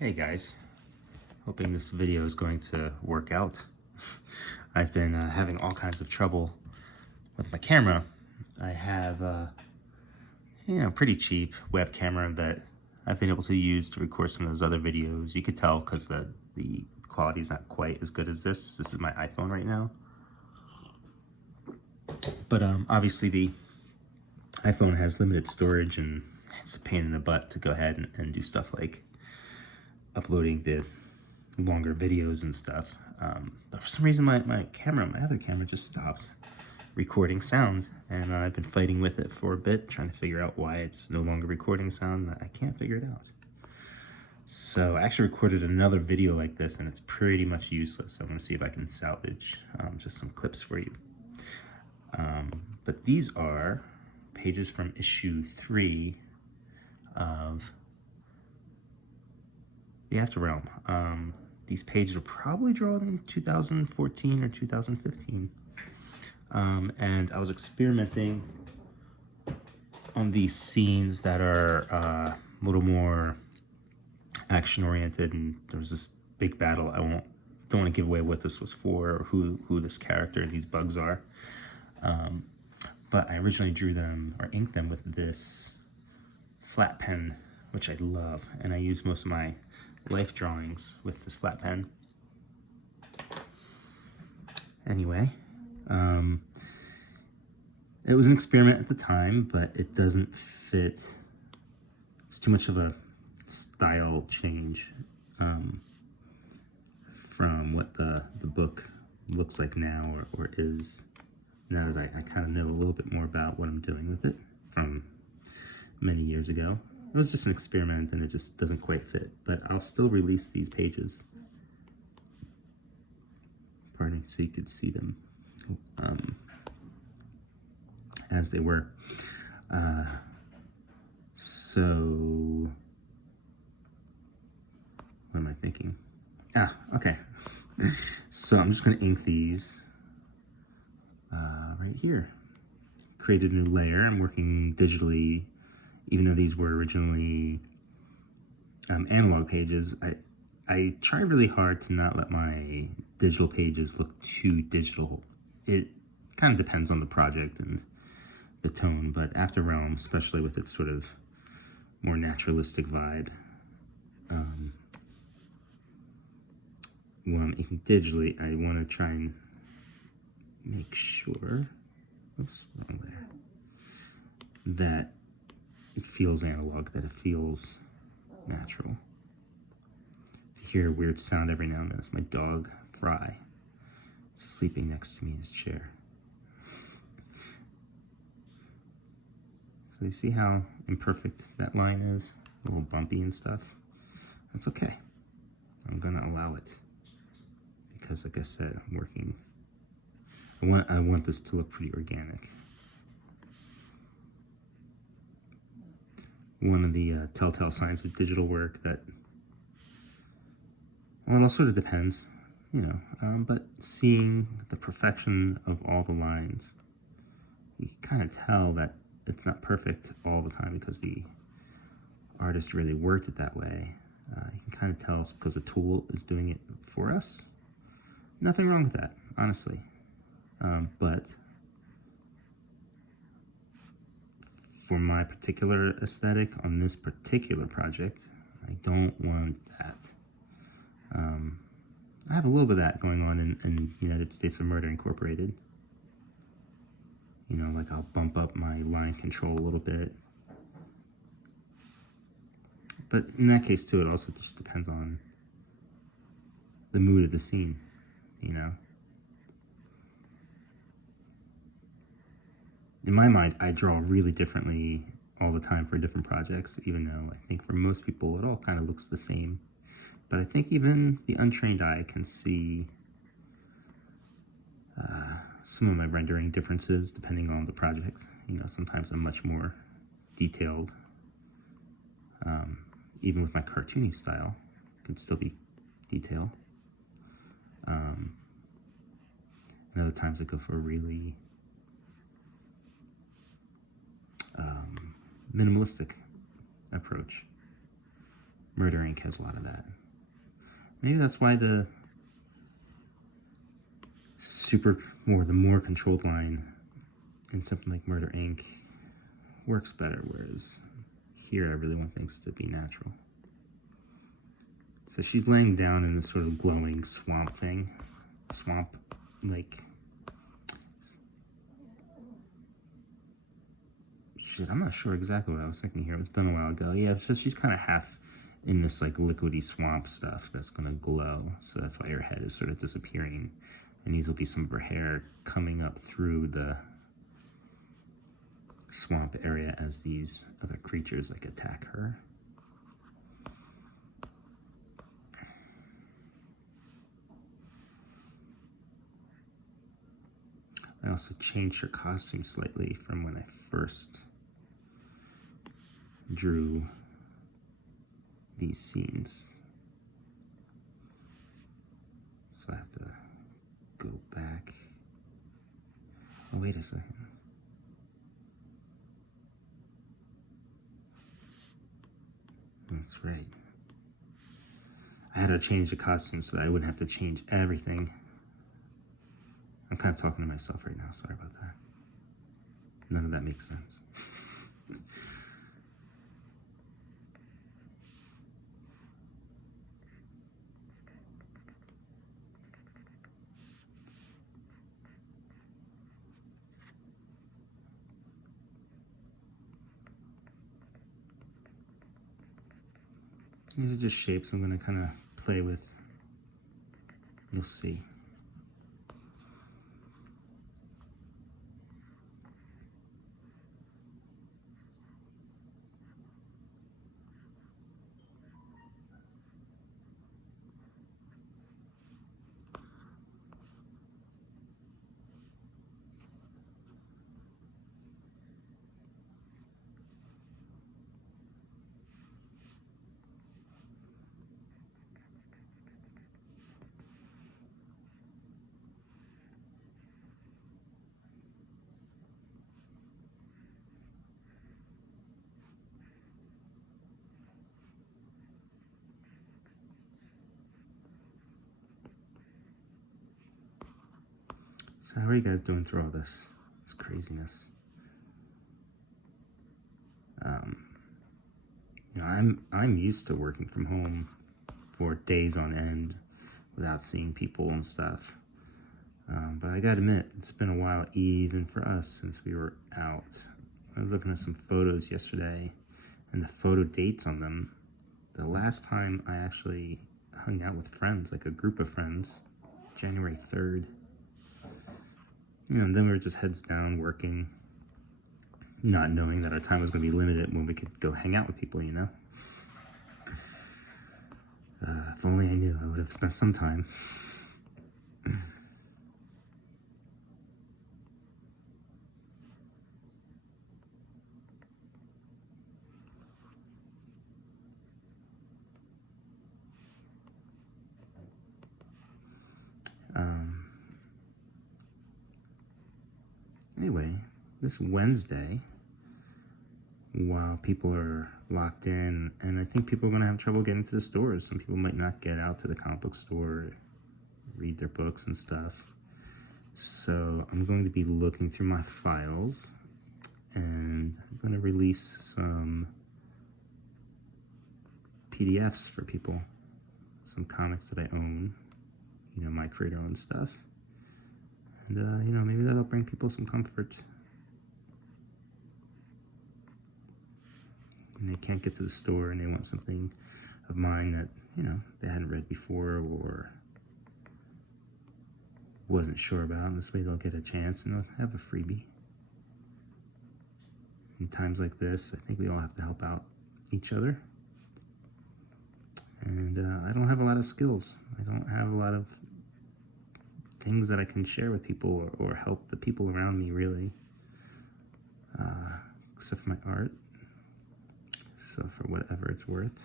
Hey guys, hoping this video is going to work out. I've been having all kinds of trouble with my camera. I have pretty cheap web camera that I've been able to use to record some of those other videos. You could tell because the quality is not quite as good as this. This is my iPhone right now. But obviously the iPhone has limited storage and it's a pain in the butt to go ahead and do stuff like uploading the longer videos and stuff. But for some reason my other camera just stopped recording sound, and I've been fighting with it for a bit, trying to figure out why it's no longer recording sound. I can't figure it out. So I actually recorded another video like this, and it's pretty much useless. I'm going to see if I can salvage just some clips for you. But these are pages from issue 3 of The Afterrealm. These pages were probably drawn in 2014 or 2015. And I was experimenting on these scenes that are a little more action-oriented, and there was this big battle. I don't want to give away what this was for or who this character and these bugs are. But I originally drew them or inked them with this flat pen, which I love, and I use most of my life drawings with this flat pen. Anyway, it was an experiment at the time, but it doesn't fit. It's too much of a style change from what the book looks like now or is, now that I kind of know a little bit more about what I'm doing with it from many years ago. It was just an experiment and it just doesn't quite fit, but I'll still release these pages. Pardon me, so you could see them as they were. So, what am I thinking? Okay. So I'm just gonna ink these right here. Created a new layer. I'm working digitally, even though these were originally analog pages. I try really hard to not let my digital pages look too digital. It kind of depends on the project and the tone, but Afterrealm, especially with its sort of more naturalistic vibe, when I'm inking digitally, I want to try and make sure, oops, wrong there, that it feels analog, that it feels natural. If you hear a weird sound every now and then, it's my dog, Fry, sleeping next to me in his chair. So you see how imperfect that line is? A little bumpy and stuff. That's okay. I'm gonna allow it. Because like I said, I'm working, I want this to look pretty organic. One of the telltale signs of digital work that, well, it all sort of depends, you know, but seeing the perfection of all the lines, you can kind of tell that it's not perfect all the time because the artist really worked it that way. You can kind of tell it's because the tool is doing it for us. Nothing wrong with that, honestly. But for my particular aesthetic on this particular project, I don't want that. I have a little bit of that going on in United States of Murder Incorporated. You know, like I'll bump up my line control a little bit. But in that case too, it also just depends on the mood of the scene, you know. In my mind, I draw really differently all the time for different projects, even though I think for most people it all kind of looks the same. But I think even the untrained eye can see some of my rendering differences depending on the project. You know, sometimes I'm much more detailed. Even with my cartoony style, it can still be detail. And other times I go for a really minimalistic approach. Murder Inc. has a lot of that. Maybe that's why the the more controlled line in something like Murder Inc. works better, whereas here I really want things to be natural. So she's laying down in this sort of glowing swamp thing. Swamp, like... Shit, I'm not sure exactly what I was thinking here. It was done a while ago. Yeah, so she's kind of half in this like liquidy swamp stuff that's going to glow. So that's why her head is sort of disappearing. And these will be some of her hair coming up through the swamp area as these other creatures like attack her. I also changed her costume slightly from when I first drew these scenes. So I have to go back. Oh, wait a second. That's right. I had to change the costume so that I wouldn't have to change everything. I'm kind of talking to myself right now. Sorry about that. None of that makes sense. These are just shapes I'm going to kind of play with. You'll see. So how are you guys doing through all this craziness? You know, I'm used to working from home for days on end without seeing people and stuff. But I gotta admit, it's been a while even for us since we were out. I was looking at some photos yesterday, and the photo dates on them. The last time I actually hung out with friends, like a group of friends, January 3rd. You know, and then we were just heads down working, not knowing that our time was going to be limited when we could go hang out with people, you know? If only I knew, I would have spent some time. Anyway, this Wednesday, while people are locked in, and I think people are going to have trouble getting to the stores. Some people might not get out to the comic book store, read their books and stuff. So I'm going to be looking through my files, and I'm going to release some PDFs for people, some comics that I own, you know, my creator-owned stuff. And, you know, maybe that'll bring people some comfort. When they can't get to the store and they want something of mine that, you know, they hadn't read before or wasn't sure about. This way they'll get a chance and they'll have a freebie. In times like this, I think we all have to help out each other. And I don't have a lot of skills. I don't have a lot of things that I can share with people or help the people around me, really. Except for my art. So for whatever it's worth,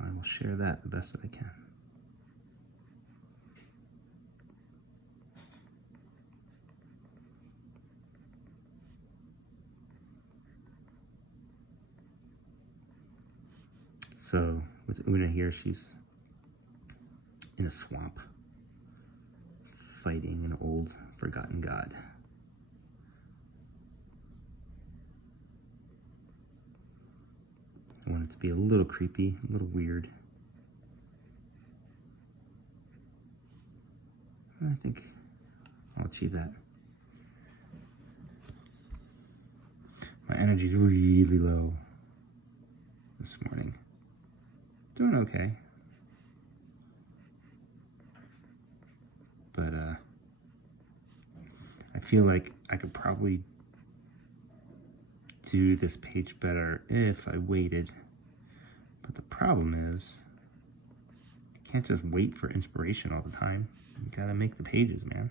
I will share that the best that I can. So with Una here, she's in a swamp, fighting an old forgotten god. I want it to be a little creepy, a little weird. I think I'll achieve that. My energy's really low this morning. Doing okay. But I feel like I could probably do this page better if I waited. But the problem is, you can't just wait for inspiration all the time. You gotta make the pages, man.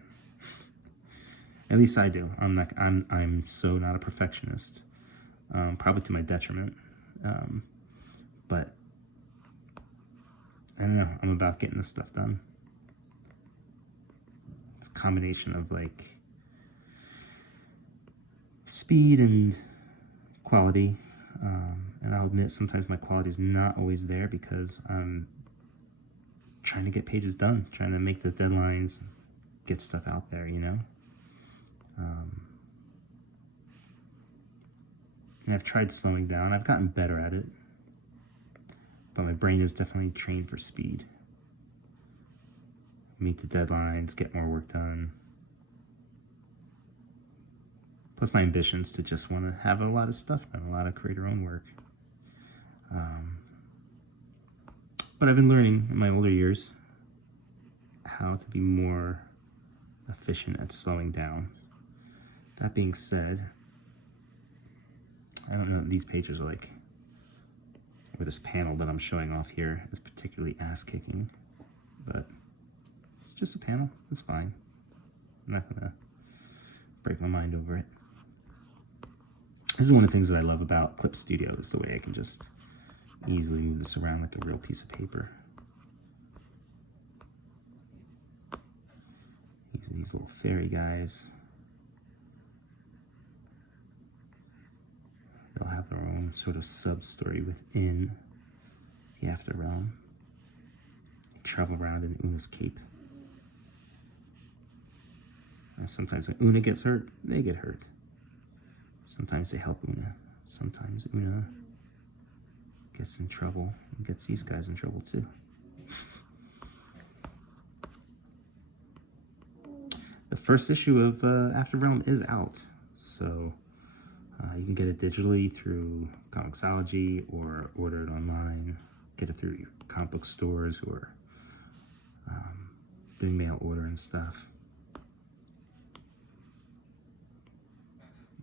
At least I do. I'm so not a perfectionist. Probably to my detriment. But I don't know. I'm about getting this stuff done. It's a combination of like speed and quality. And I'll admit sometimes my quality is not always there because I'm trying to get pages done, trying to make the deadlines, get stuff out there, you know? And I've tried slowing down. I've gotten better at it. But my brain is definitely trained for speed. Meet the deadlines, get more work done. Plus my ambitions to just want to have a lot of stuff done, a lot of creator own work. But I've been learning in my older years how to be more efficient at slowing down. That being said, I don't know what these pages are like, or this panel that I'm showing off here is particularly ass-kicking, but it's just a panel, it's fine. I'm not gonna break my mind over it. This is one of the things that I love about Clip Studio, is the way I can just easily move this around like a real piece of paper. These little fairy guys. They'll have their own sort of sub-story within the After Realm. They travel around in Una's cape. And sometimes when Una gets hurt, they get hurt. Sometimes they help Una. Sometimes Una gets in trouble and gets these guys in trouble too. The first issue of After Realm is out, so you can get it digitally through Comixology or order it online. Get it through your comic book stores who are doing mail order and stuff.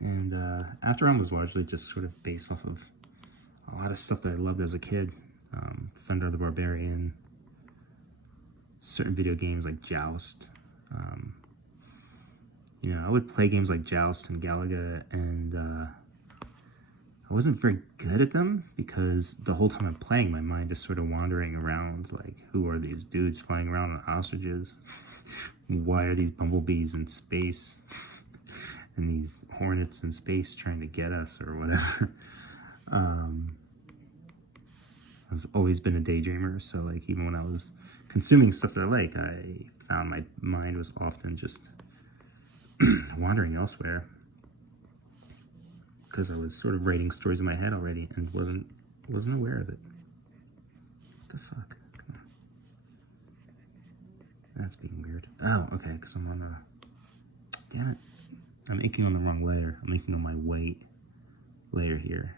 And After Realm was largely just sort of based off of a lot of stuff that I loved as a kid. Thunder the Barbarian, certain video games like Joust. You know, I would play games like Joust and Galaga, and I wasn't very good at them because the whole time I'm playing, my mind is sort of wandering around, like, who are these dudes flying around on ostriches? Why are these bumblebees in space? And these hornets in space trying to get us or whatever. I've always been a daydreamer, so like even when I was consuming stuff that I like, I found my mind was often just wandering elsewhere because I was sort of writing stories in my head already and wasn't aware of it. What the fuck? Come on. That's being weird. Oh, okay, because I'm on the... Damn it. I'm inking on the wrong layer. I'm inking on my white layer here.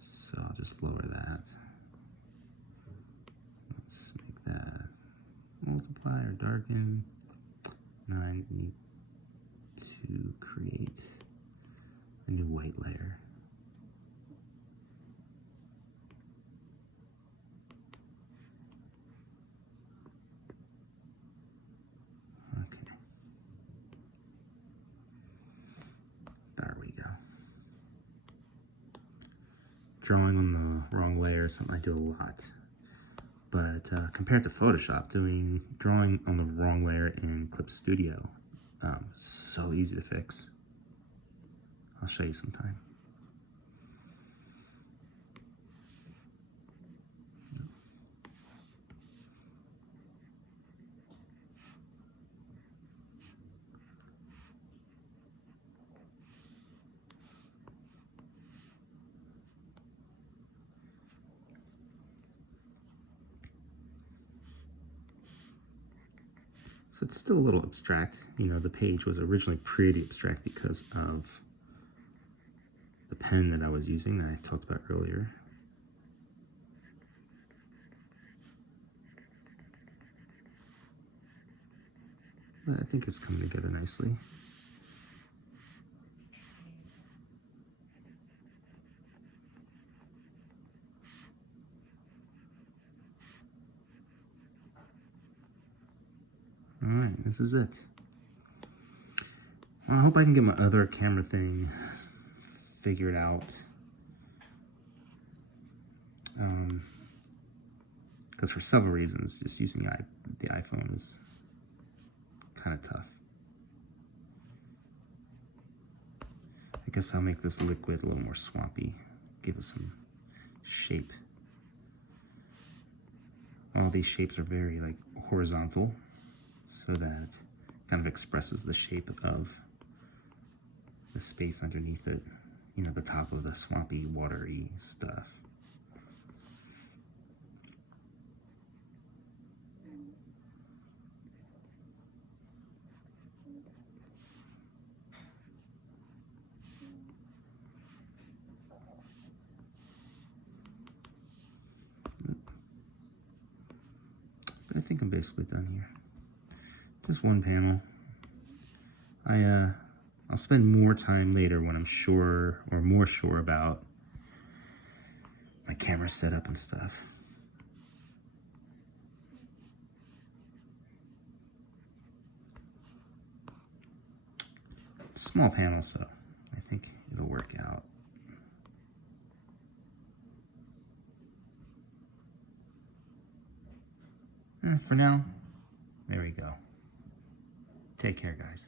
So I'll just lower that. Let's make that multiply or darken. Now I need to create a new white layer. Okay. There we go. Drawing on the wrong layer is something I do a lot. But compared to Photoshop, drawing on the wrong layer in Clip Studio, so easy to fix. I'll show you sometime. So it's still a little abstract. You know, the page was originally pretty abstract because of the pen that I was using that I talked about earlier. But I think it's coming together nicely. Alright, this is it. Well, I hope I can get my other camera thing figured out. Because for several reasons, just using the iPhone is kind of tough. I guess I'll make this liquid a little more swampy, give it some shape. All these shapes are very like horizontal, so that it kind of expresses the shape of the space underneath it, you know, the top of the swampy, watery stuff. But I think I'm basically done here. Just one panel. I'll spend more time later when I'm sure, or more sure about my camera setup and stuff. Small panel, so I think it'll work out. For now, there we go. Take care, guys.